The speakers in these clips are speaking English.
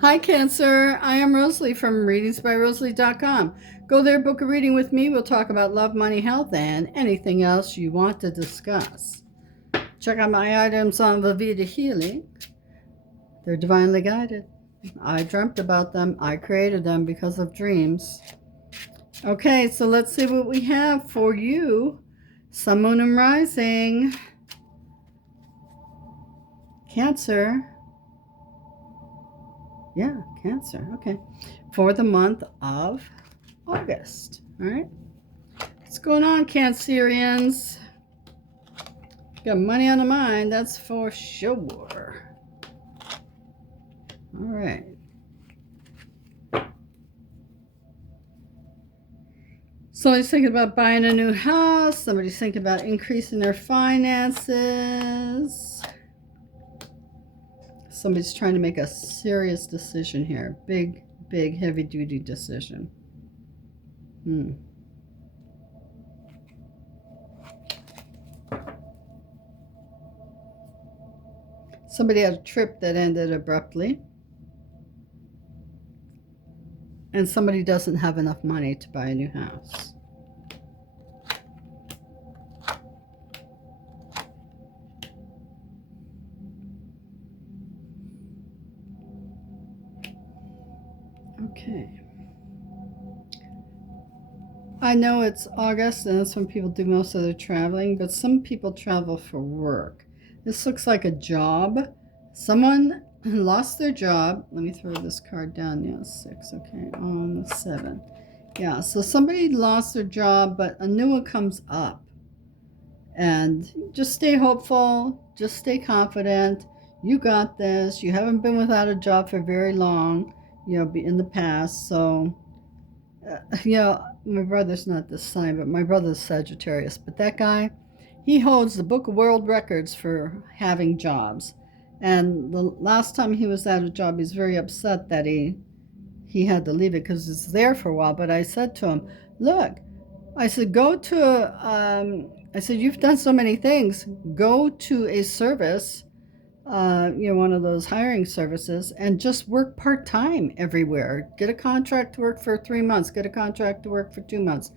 Hi, Cancer. I am Rosalie from readingsbyrosalie.com. Go there, book a reading with me. We'll talk about love, money, health, and anything else you want to discuss. Check out my items on Vivita Healing. They're divinely guided. I dreamt about them. I created them because of dreams. Okay, so let's see what we have for you. Sun, Moon, and Rising. Cancer. Yeah, Cancer. Okay. For the month of August. All right. What's going on, Cancerians? Got money on the mind, that's for sure. All right. Somebody's thinking about buying a new house. Somebody's thinking about increasing their finances. Somebody's trying to make a serious decision here. Big, heavy-duty decision. Somebody had a trip that ended abruptly. And somebody doesn't have enough money to buy a new house. Okay. I know it's August and that's when people do most of their traveling, but some people travel for work. This looks like a job. Someone lost their job. Let me throw this card down. Yeah, 6. Okay, on the 7. Yeah, so somebody lost their job, but a new one comes up. And just stay hopeful. Just stay confident. You got this. You haven't been without a job for very long, in the past. So, my brother's not this sign, but my brother's Sagittarius. But that guy, he holds the Book of World Records for having jobs. And the last time he was at a job, he's very upset that he had to leave it because it's there for a while. But I said to him, look, I said, I said, you've done so many things. Go to a service, one of those hiring services, and just work part-time everywhere. Get a contract to work for 3 months. Get a contract to work for 2 months.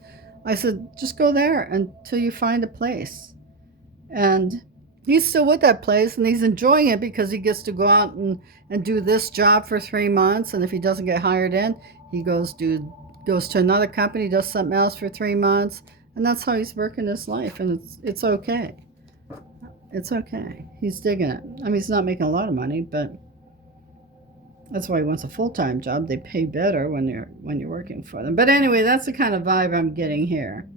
I said, just go there until you find a place. And he's still with that place, and he's enjoying it because he gets to go out and do this job for 3 months. And if he doesn't get hired in, he goes to another company, does something else for 3 months. And that's how he's working his life, and it's okay. It's okay. He's digging it. I mean, he's not making a lot of money, but that's why he wants a full-time job. They pay better when you're working for them. But anyway, that's the kind of vibe I'm getting here.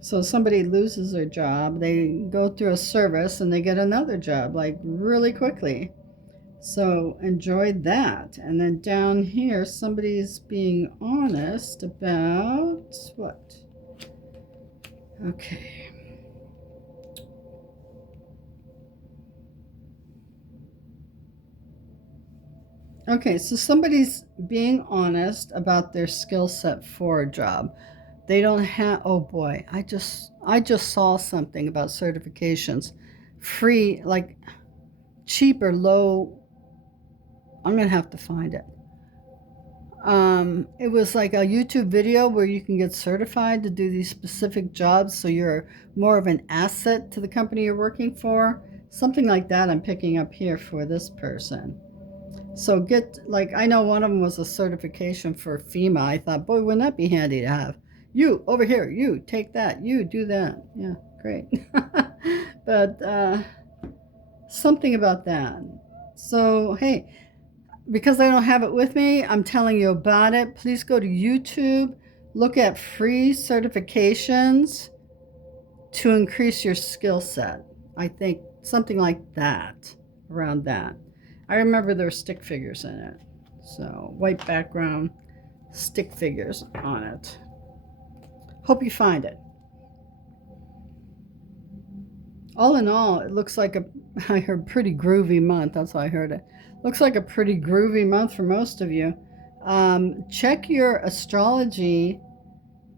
So somebody loses their job, they go through a service, and they get another job, like really quickly. So enjoy that. And then down here, somebody's being honest about what? Okay. Okay, so somebody's being honest about their skill set for a job. They don't have, oh boy, I just saw something about certifications. Free, like cheap or low. I'm going to have to find it. It was like a YouTube video where you can get certified to do these specific jobs, so you're more of an asset to the company you're working for. Something like that I'm picking up here for this person. So I know one of them was a certification for FEMA. I thought, boy, wouldn't that be handy to have? You, over here, you, take that, you, do that. Yeah, great. But something about that. So, hey, because I don't have it with me, I'm telling you about it. Please go to YouTube, look at free certifications to increase your skill set. I think something like that, around that. I remember there were stick figures in it. So, white background, stick figures on it. Hope you find it. All in all, it looks like I heard pretty groovy month. That's how I heard it. Looks like a pretty groovy month for most of you. Check your astrology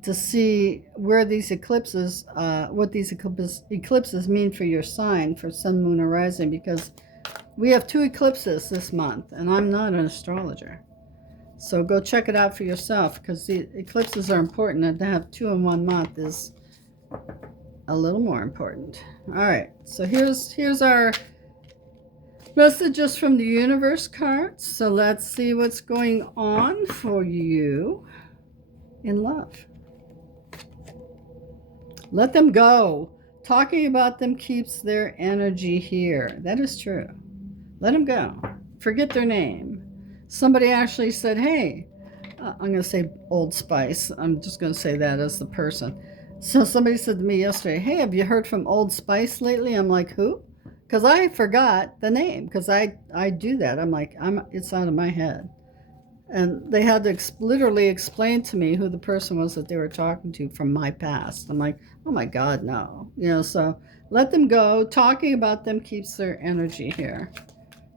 to see where these eclipses, what these eclipses mean for your sign, for sun, moon, or rising, because We have 2 eclipses this month, and I'm not an astrologer. So go check it out for yourself, because the eclipses are important, and to have 2 in 1 month is a little more important. All right, so here's our messages from the universe cards. So let's see what's going on for you in love. Let them go. Talking about them keeps their energy here. That is true. Let them go. Forget their name. Somebody actually said, hey, I'm going to say Old Spice. I'm just going to say that as the person. So somebody said to me yesterday, hey, have you heard from Old Spice lately? I'm like, who? Because I forgot the name, because I do that. I'm like, it's out of my head. And they had to literally explain to me who the person was that they were talking to from my past. I'm like, oh my God, no. So let them go. Talking about them keeps their energy here.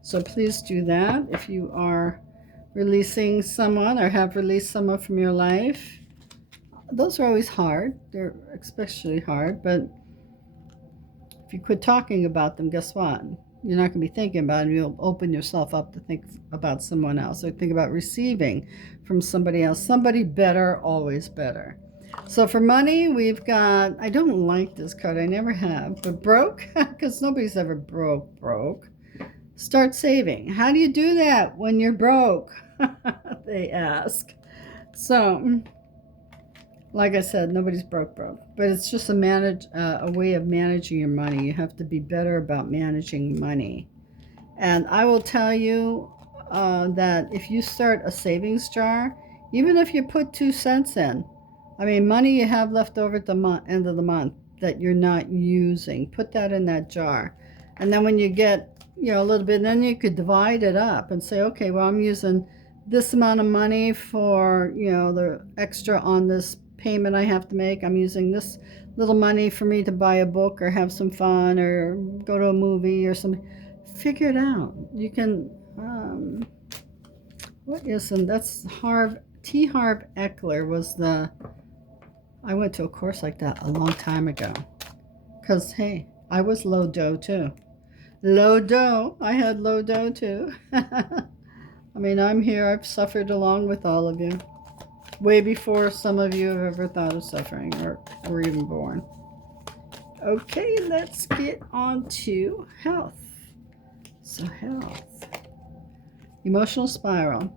So please do that if you are releasing someone or have released someone from your life. Those are always hard. They're especially hard, but if you quit talking about them, guess what? You're not going to be thinking about it. You'll open yourself up to think about someone else, or think about receiving from somebody else. Somebody better, always better. So for money, we've got, I don't like this card. I never have, but broke, because nobody's ever broke. Start saving. How do you do that when you're broke? They ask. So, like I said, nobody's broke, but it's just a way of managing your money. You have to be better about managing money. And I will tell you that if you start a savings jar, even if you put 2 cents in, I mean, money you have left over at the end of the month that you're not using, put that in that jar. And then when you get, a little bit, then you could divide it up and say, okay, well, I'm using this amount of money for, the extra on this payment I have to make. I'm using this little money for me to buy a book or have some fun or go to a movie or something. Figure it out. You can, that's T. Harv Eker was I went to a course like that a long time ago. Because, hey, I was low dough too. Low dough. I had low dough too. I mean, I'm here. I've suffered along with all of you. Way before some of you have ever thought of suffering or were even born. Okay, let's get on to health. So health. Emotional spiral.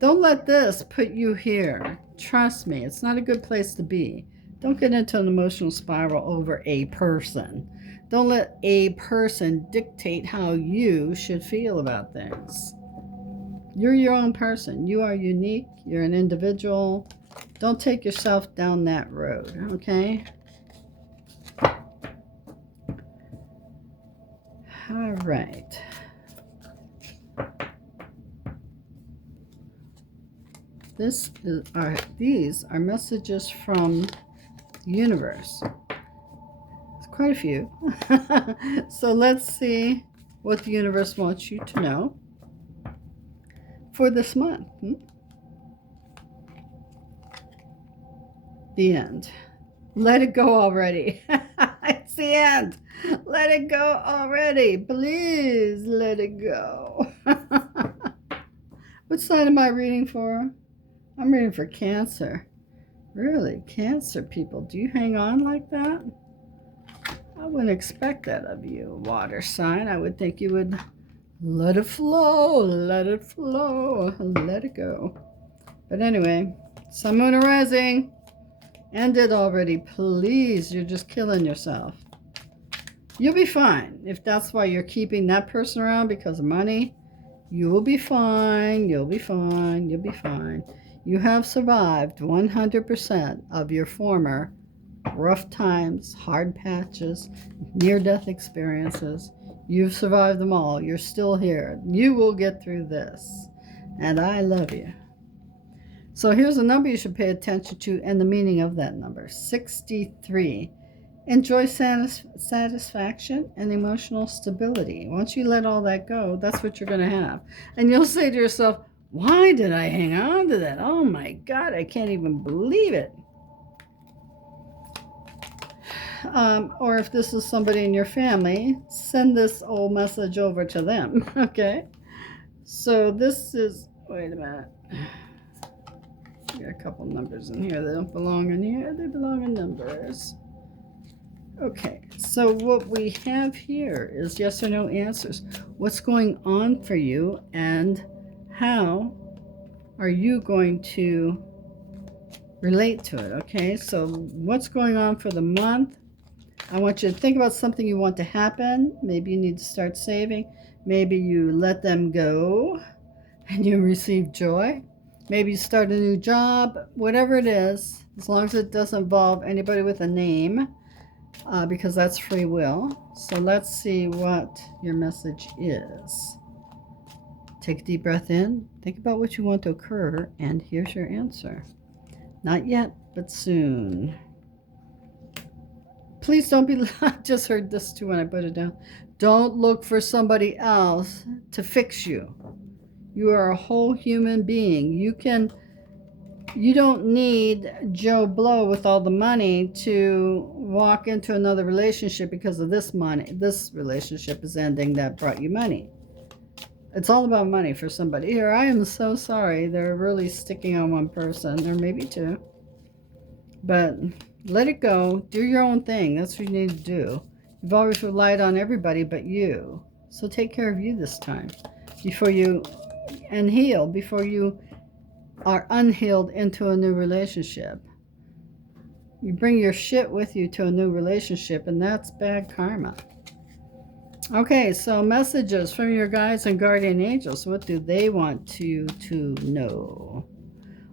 Don't let this put you here. Trust me, it's not a good place to be. Don't get into an emotional spiral over a person. Don't let a person dictate how you should feel about things. You're your own person. You are unique. You're an individual. Don't take yourself down that road, okay? All right. These are messages from the universe. It's quite a few. So let's see what the universe wants you to know for this month. The end. Let it go already. It's the end. Let it go already. Please let it go. What sign am I reading for? I'm reading for Cancer. Really? Cancer people, do you hang on like that? I wouldn't expect that of you, water sign. I would think you would let it flow, let it flow, let it go. But anyway, Sun, Moon, and Rising. End it already, please. You're just killing yourself. You'll be fine. If that's why you're keeping that person around because of money, you will be fine. You'll be fine. You'll be fine. You have survived 100% of your former rough times, hard patches, near-death experiences. You've survived them all. You're still here. You will get through this. And I love you. So here's a number you should pay attention to and the meaning of that number. 63. Enjoy satisfaction and emotional stability. Once you let all that go, that's what you're going to have. And you'll say to yourself, why did I hang on to that? Oh my God, I can't even believe it. or if this is somebody in your family, send this old message over to them. Okay, so this is, wait a minute, got a couple numbers in here that don't belong in here. They belong in numbers. Okay, so what we have here is yes or no answers. What's going on for you, and how are you going to relate to it? Okay, so what's going on for the month? I want you to think about something you want to happen. Maybe you need to start saving. Maybe you let them go and you receive joy. Maybe you start a new job. Whatever it is, as long as it doesn't involve anybody with a name, because that's free will. So let's see what your message is. Take a deep breath in. Think about what you want to occur, and here's your answer. Not yet, but soon. Please don't be, I just heard this too when I put it down. Don't look for somebody else to fix you. You are a whole human being. You don't need Joe Blow with all the money to walk into another relationship because of this money. This relationship is ending that brought you money. It's all about money for somebody. Here, I am so sorry. They're really sticking on one person, or maybe two. But let it go. Do your own thing. That's what you need to do. You've always relied on everybody but you. So take care of you this time. And heal before you are unhealed into a new relationship. You bring your shit with you to a new relationship, and that's bad karma. Okay, so messages from your guides and guardian angels. What do they want you to know?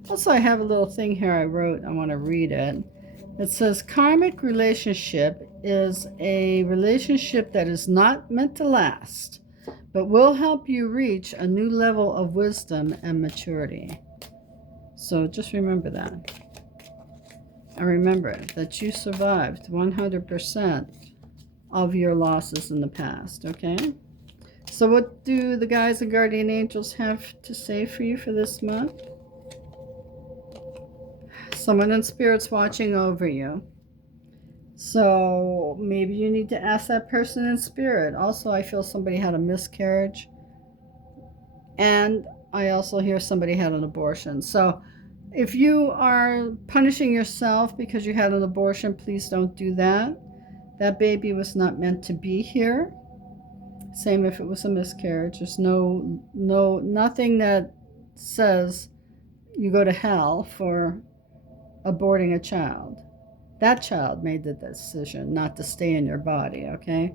Also, I have a little thing here I wrote. I want to read it. It says, karmic relationship is a relationship that is not meant to last, but will help you reach a new level of wisdom and maturity. So just remember that. And remember that you survived 100% of your losses in the past, okay? So what do the guides and guardian angels have to say for you for this month? Someone in spirit's watching over you. So maybe you need to ask that person in spirit. Also, I feel somebody had a miscarriage. And I also hear somebody had an abortion. So if you are punishing yourself because you had an abortion, please don't do that. That baby was not meant to be here. Same if it was a miscarriage. There's nothing that says you go to hell for aborting a child. That child made the decision not to stay in your body, okay?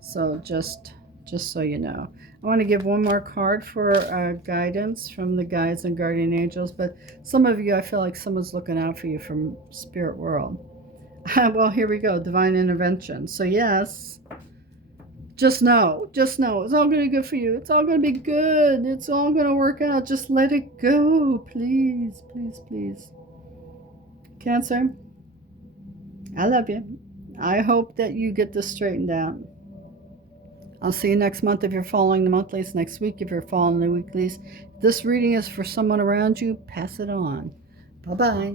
So just so you know. I want to give one more card for guidance from the guides and guardian angels, but some of you, I feel like someone's looking out for you from spirit world. Well, here we go, divine intervention. So yes, just know, it's all going to be good for you. It's all going to be good. It's all going to work out. Just let it go, please, please, please. Cancer, I love you. I hope that you get this straightened out. I'll see you next month if you're following the monthlies, next week if you're following the weeklies. If this reading is for someone around you, pass it on. Bye-bye.